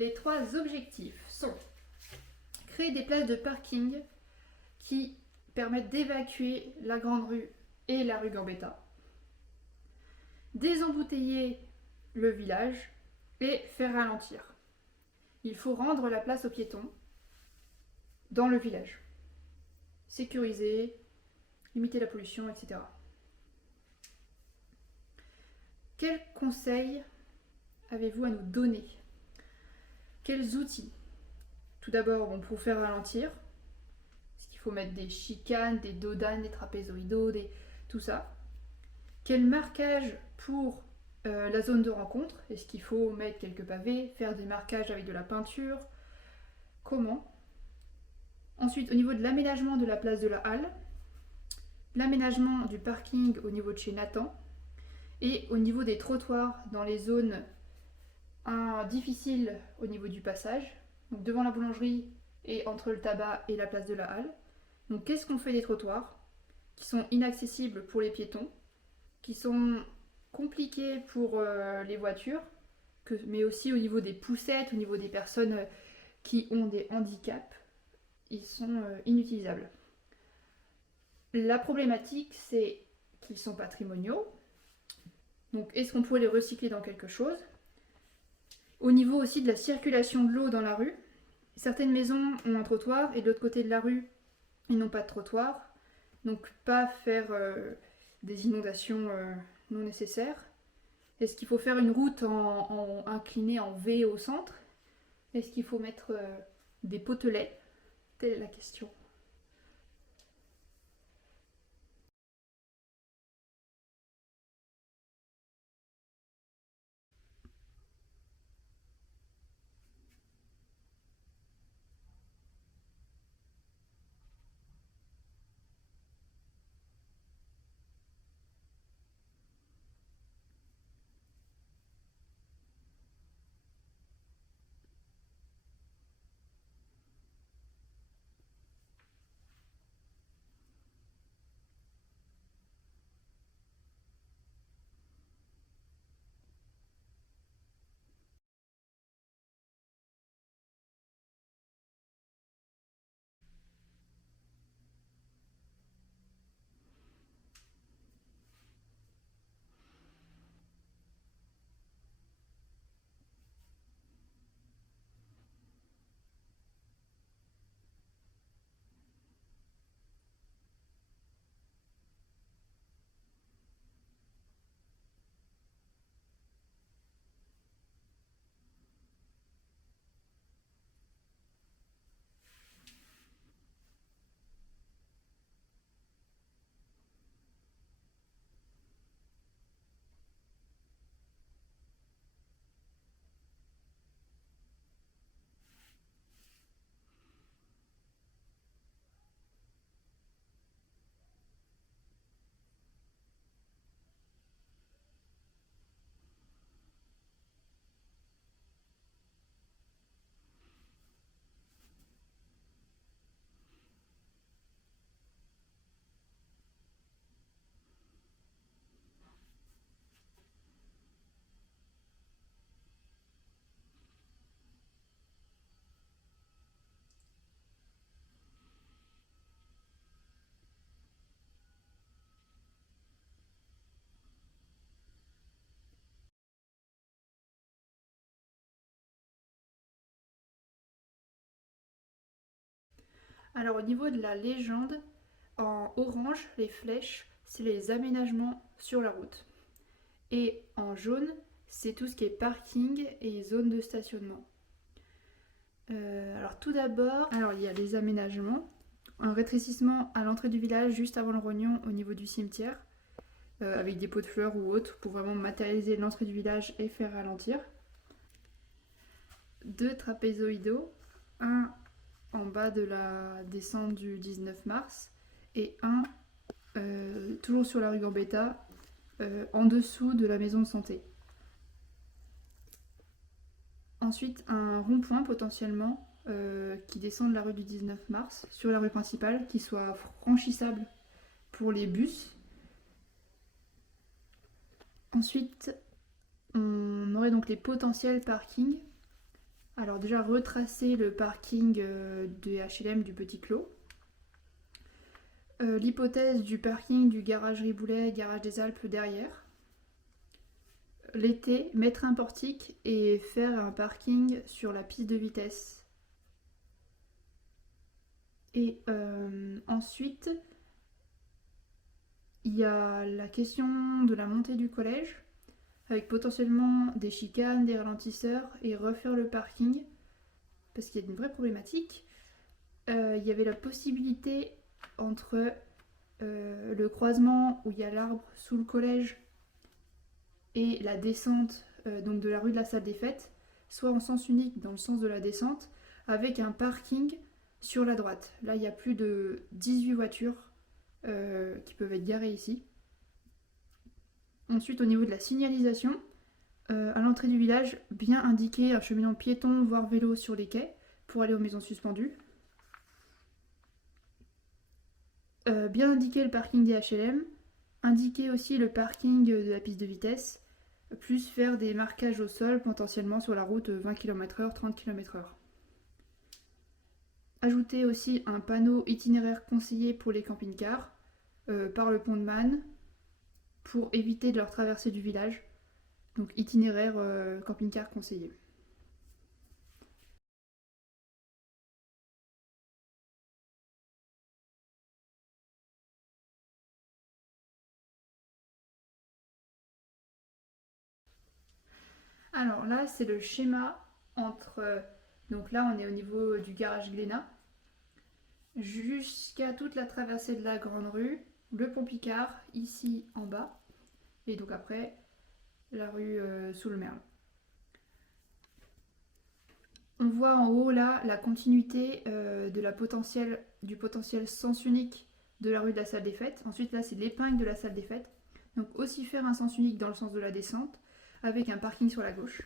Les 3 objectifs sont créer des places de parking qui permettent d'évacuer la Grande Rue et la rue Gambetta, désembouteiller le village et faire ralentir. Il faut rendre la place aux piétons dans le village. Sécuriser, limiter la pollution, etc. Quels conseils avez-vous à nous donner? Quels outils? Tout d'abord, pour faire ralentir, est-ce qu'il faut mettre des chicanes, des dodanes, des trapézoïdos, tout ça? Quel marquage pour la zone de rencontre? Est-ce qu'il faut mettre quelques pavés, faire des marquages avec de la peinture? Comment? Ensuite, au niveau de l'aménagement de la place de la Halle, l'aménagement du parking au niveau de chez Nathan, et au niveau des trottoirs dans les zones difficiles au niveau du passage, donc devant la boulangerie et entre le tabac et la place de la Halle. Donc qu'est-ce qu'on fait des trottoirs qui sont inaccessibles pour les piétons, qui sont compliqués pour les voitures, mais aussi au niveau des poussettes, au niveau des personnes qui ont des handicaps, ils sont inutilisables. La problématique, c'est qu'ils sont patrimoniaux. Donc est-ce qu'on pourrait les recycler dans quelque chose? Au niveau aussi de la circulation de l'eau dans la rue, certaines maisons ont un trottoir et de l'autre côté de la rue, ils n'ont pas de trottoir. Donc pas faire des inondations non nécessaires. Est-ce qu'il faut faire une route inclinée en V au centre? Est-ce qu'il faut mettre des potelets? Telle est la question. Alors au niveau de la légende, en orange, les flèches, c'est les aménagements sur la route. Et en jaune, c'est tout ce qui est parking et zone de stationnement. Alors tout d'abord, il y a les aménagements. Un rétrécissement à l'entrée du village juste avant le rognon au niveau du cimetière, avec des pots de fleurs ou autres pour vraiment matérialiser l'entrée du village et faire ralentir. 2 trapézoïdos, un en bas de la descente du 19 mars et un toujours sur la rue Gambetta, en dessous de la maison de santé. Ensuite, un rond-point potentiellement qui descend de la rue du 19 mars sur la rue principale, qui soit franchissable pour les bus. Ensuite, on aurait donc les potentiels parkings Alors déjà retracer le parking de HLM du Petit Clos. L'hypothèse du parking du garage Riboulet, garage des Alpes derrière. L'été, mettre un portique et faire un parking sur la piste de vitesse. Et ensuite, il y a la question de la montée du collège, avec potentiellement des chicanes, des ralentisseurs, et refaire le parking, parce qu'il y a une vraie problématique. Il y avait la possibilité entre le croisement où il y a l'arbre sous le collège et la descente donc de la rue de la Salle des Fêtes, soit en sens unique dans le sens de la descente, avec un parking sur la droite. Là, il y a plus de 18 voitures qui peuvent être garées ici. Ensuite, au niveau de la signalisation, à l'entrée du village, bien indiquer un cheminant piéton, voire vélo sur les quais pour aller aux maisons suspendues. Bien indiquer le parking des HLM, indiquer aussi le parking de la piste de vitesse, plus faire des marquages au sol potentiellement sur la route 20 km/h, 30 km/h. Ajouter aussi un panneau itinéraire conseillé pour les camping-cars par le pont de Man pour éviter de leur traverser du village. Donc itinéraire camping-car conseillé. Alors là, c'est le schéma entre... donc là, on est au niveau du garage Glénat, jusqu'à toute la traversée de la Grande Rue, le pont Picard, ici en bas, et donc après, la rue sous le Merle. On voit en haut là la continuité du potentiel sens unique de la rue de la Salle des Fêtes. Ensuite là c'est l'épingle de la Salle des Fêtes. Donc aussi faire un sens unique dans le sens de la descente avec un parking sur la gauche.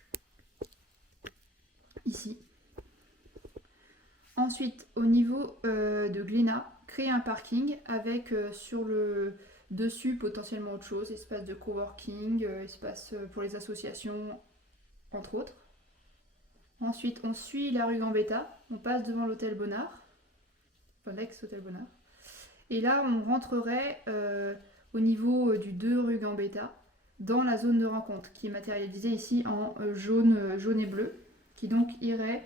Ici. Ensuite au niveau de Glénat, créer un parking avec sur le dessus potentiellement autre chose, espace de coworking, espace pour les associations entre autres. Ensuite, on suit la rue Gambetta, on passe devant l'hôtel Bonnard, enfin l'ex-hôtel Bonnard. Et là, on rentrerait au niveau du 2 rue Gambetta, dans la zone de rencontre, qui est matérialisée ici en jaune et bleu, qui donc irait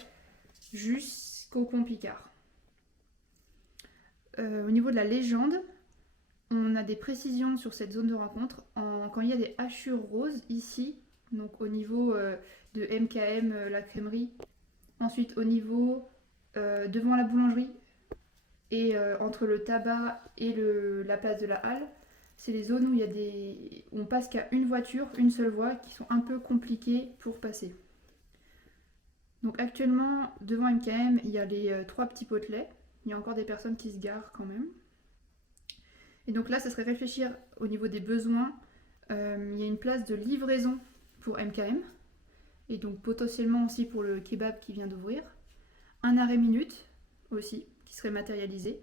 jusqu'au pont Picard. Au niveau de la légende, on a des précisions sur cette zone de rencontre quand il y a des hachures roses ici, donc au niveau de MKM, la crèmerie. Ensuite au niveau devant la boulangerie et entre le tabac et la place de la Halle, c'est les zones où on passe qu'à une voiture, une seule voie, qui sont un peu compliquées pour passer. Donc actuellement devant MKM il y a les 3 petits potelets, il y a encore des personnes qui se garent quand même. Et donc là ça serait réfléchir au niveau des besoins. Il y a une place de livraison pour MKM et donc potentiellement aussi pour le kebab qui vient d'ouvrir. Un arrêt minute aussi qui serait matérialisé.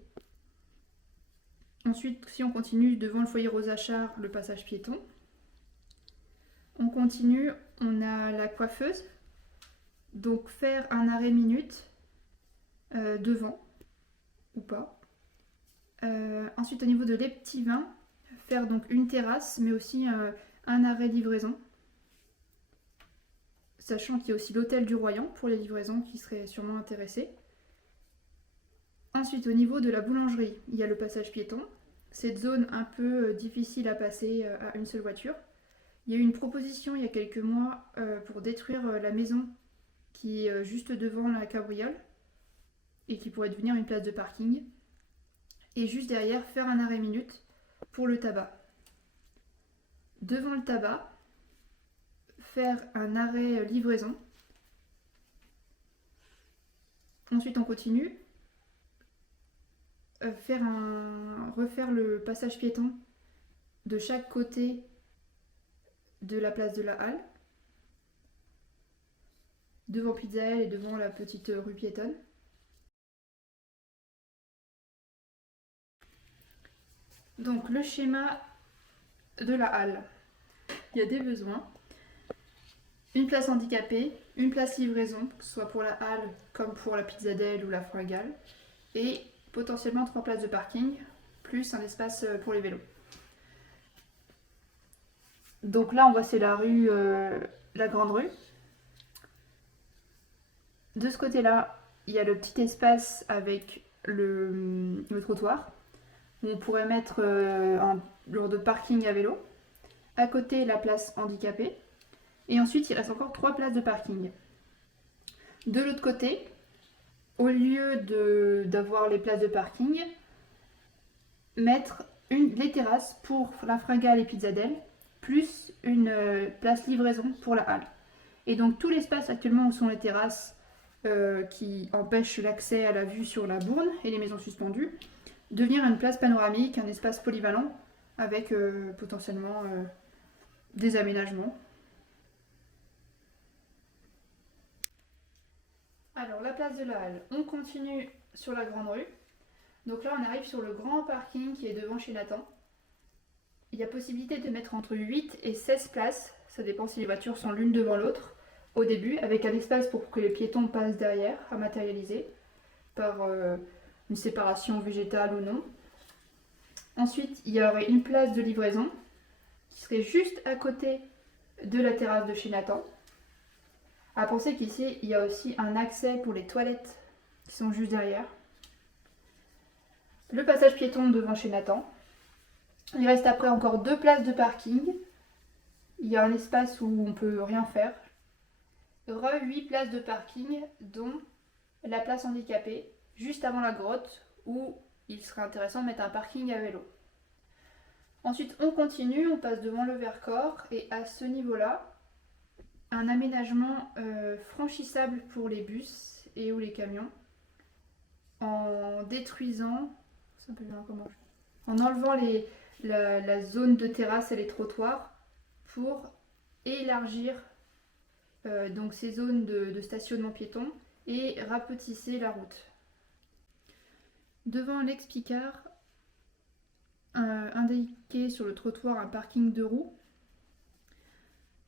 Ensuite, si on continue devant le foyer Rosa Char, le passage piéton. On continue, on a la coiffeuse. Donc faire un arrêt minute devant ou pas. Ensuite au niveau de les petits vins, faire donc une terrasse mais aussi un arrêt livraison. Sachant qu'il y a aussi l'hôtel du Royan pour les livraisons qui seraient sûrement intéressés. Ensuite, au niveau de la boulangerie, il y a le passage piéton. Cette zone un peu difficile à passer à une seule voiture. Il y a eu une proposition il y a quelques mois pour détruire la maison qui est juste devant la cabriole et qui pourrait devenir une place de parking. Et juste derrière, faire un arrêt minute pour le tabac. Devant le tabac, faire un arrêt livraison. Ensuite, on continue. Refaire le passage piéton de chaque côté de la place de la Halle, devant Pizzaël et devant la petite rue piétonne. Donc le schéma de la Halle, il y a des besoins. une place handicapée, une place livraison, que ce soit pour la halle comme pour la Pizzadelle ou la Fringale, et potentiellement 3 places de parking, plus un espace pour les vélos. Donc là, on voit c'est la rue, la grande rue. De ce côté-là, il y a le petit espace avec le trottoir, où on pourrait mettre un genre de parking à vélo. À côté, la place handicapée. Et ensuite, il reste encore 3 places de parking. De l'autre côté, au lieu d'avoir les places de parking, mettre les terrasses pour la Fringale et Pizzadelle, plus une place livraison pour la halle. Et donc tout l'espace actuellement où sont les terrasses qui empêchent l'accès à la vue sur la Bourne et les maisons suspendues, devenir une place panoramique, un espace polyvalent avec potentiellement des aménagements. Alors la place de la halle, on continue sur la grande rue. Donc là on arrive sur le grand parking qui est devant chez Nathan. Il y a possibilité de mettre entre 8 et 16 places, ça dépend si les voitures sont l'une devant l'autre, au début, avec un espace pour que les piétons passent derrière, à matérialiser, par une séparation végétale ou non. Ensuite, il y aurait une place de livraison, qui serait juste à côté de la terrasse de chez Nathan. À penser qu'ici, il y a aussi un accès pour les toilettes, qui sont juste derrière. Le passage piéton devant chez Nathan. Il reste après encore 2 places de parking. Il y a un espace où on peut rien faire. 8 places de parking, dont la place handicapée, juste avant la grotte, où il serait intéressant de mettre un parking à vélo. Ensuite, on continue, on passe devant le Vercors, et à ce niveau-là, un aménagement franchissable pour les bus et ou les camions, en détruisant, en enlevant la zone de terrasse et les trottoirs pour élargir donc ces zones de stationnement piéton et rapetisser la route. Devant l'ex-Picard, indiqué sur le trottoir un parking de roues.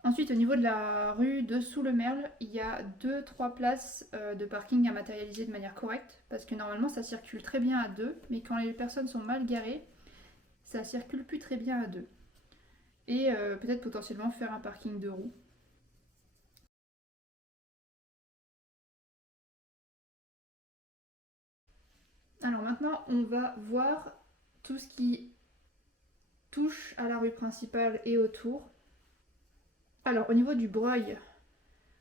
Ensuite, au niveau de la rue dessous le Merle, il y a 2-3 places de parking à matérialiser de manière correcte, parce que normalement ça circule très bien à 2, mais quand les personnes sont mal garées, ça circule plus très bien à 2. Et peut-être potentiellement faire un parking de roues. Alors maintenant, on va voir tout ce qui touche à la rue principale et autour. Alors au niveau du Breuil,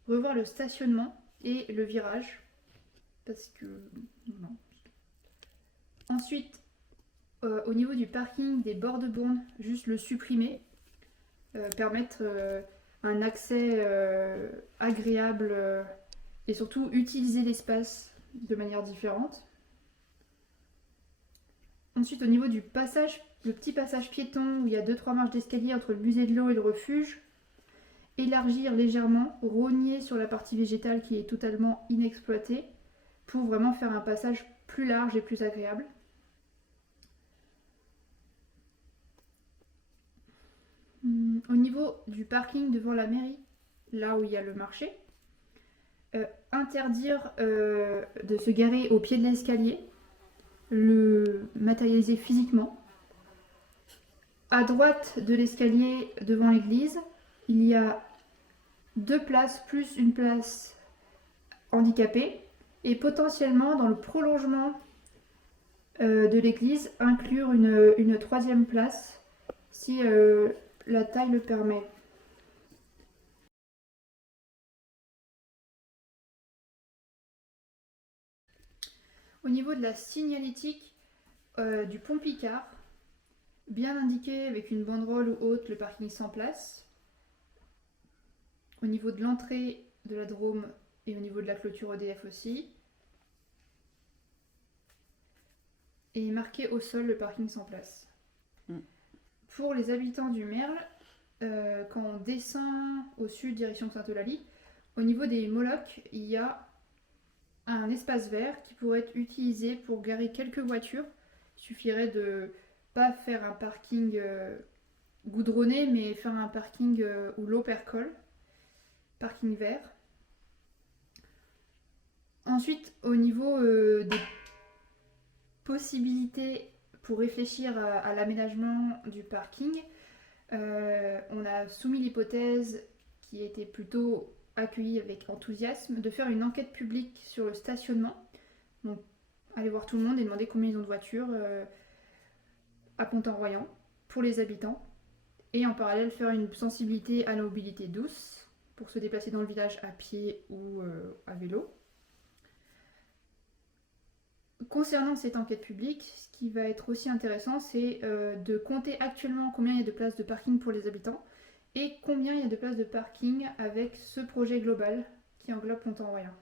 revoir le stationnement et le virage, parce que non. Ensuite, au niveau du parking des bords de Bourne, juste le supprimer, permettre un accès agréable et surtout utiliser l'espace de manière différente. Ensuite, au niveau du passage, le petit passage piéton où il y a 2-3 marches d'escalier entre le musée de l'eau et le refuge, élargir légèrement, rogner sur la partie végétale qui est totalement inexploitée pour vraiment faire un passage plus large et plus agréable. Au niveau du parking devant la mairie, là où il y a le marché, interdire de se garer au pied de l'escalier, le matérialiser physiquement. À droite de l'escalier devant l'église, il y a 2 places plus une place handicapée et potentiellement dans le prolongement de l'église inclure une 3e place si la taille le permet. Au niveau de la signalétique du pont Picard, bien indiqué avec une banderole ou autre le parking sans place. Au niveau de l'entrée de la Drôme et au niveau de la clôture EDF aussi. Et marqué au sol le parking sans place. Pour les habitants du Merle, quand on descend au sud direction Sainte-Eulalie, au niveau des Molocs, il y a un espace vert qui pourrait être utilisé pour garer quelques voitures. Il suffirait de pas faire un parking goudronné, mais faire un parking où l'eau percole. parking vert. Ensuite, au niveau des possibilités pour réfléchir à l'aménagement du parking, on a soumis l'hypothèse qui était plutôt accueillie avec enthousiasme de faire une enquête publique sur le stationnement. Donc, aller voir tout le monde et demander combien ils ont de voitures à Pont-en-Royan pour les habitants. Et en parallèle, faire une sensibilité à la mobilité douce pour se déplacer dans le village à pied ou à vélo. Concernant cette enquête publique, ce qui va être aussi intéressant, c'est de compter actuellement combien il y a de places de parking pour les habitants et combien il y a de places de parking avec ce projet global qui englobe Pont-en-Royan.